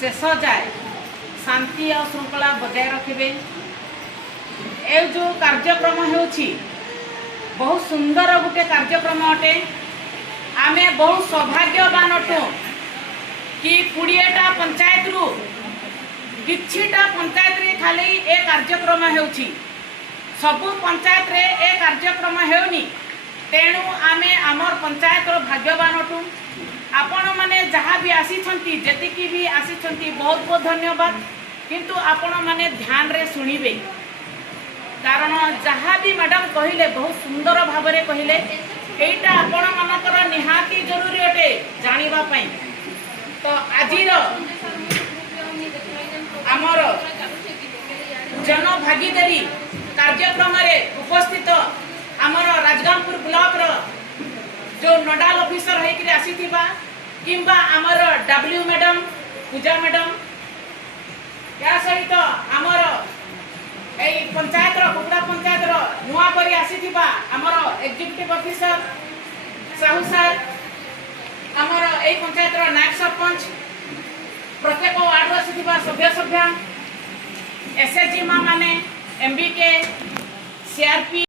शेष जाए शांति और श्रृंखला बजाय रखिबे। ए जो कार्यक्रम होउछि बहुत सुंदर गोटे कार्यक्रम अटे। आमे बहुत सौभाग्यवान अटू कि 20टा पंचायत रु किछिटा पंचायत रे खाली ए कार्यक्रम होउछि, सबु पंचायत रे ए कार्यक्रम हेउनी। तेणु आमे आमर पंचायत रो भाग्यवान अटू। आपण माने जहाँ भी आसीछंती जेतिकी भी आसीछंती बहुत बहुत धन्यवाद। किंतु आपण माने ध्यान रे सुनिबे, कारण जहाँ भी मैडम कहिले बहुत सुंदर भावरे कहिले एटा आपण मानकर निहाती जरूरी अटे जानिबा पई। तो आजिर आमर जन भागीदारी कार्यक्रम रे उपस्थित आमर राजगांगपुर ब्लॉक रो जो नोडाल ऑफिसर होकर आसीथिबा किंबा आमर डब्ल्यू मैडम पूजा मैडम या सहित आमर ए पंचायत रो कुकुड़ा पंचायत रो नुआ करी आसीथिबा आमर एग्जीक्यूटिव ऑफिसर साहू सर, आमर ए पंचायत रो नायक सरपंच, प्रत्येक वार्ड आसीथिबा सभ्य सभ्या, एसएचजी मा माने, एमबीके, सीआरपी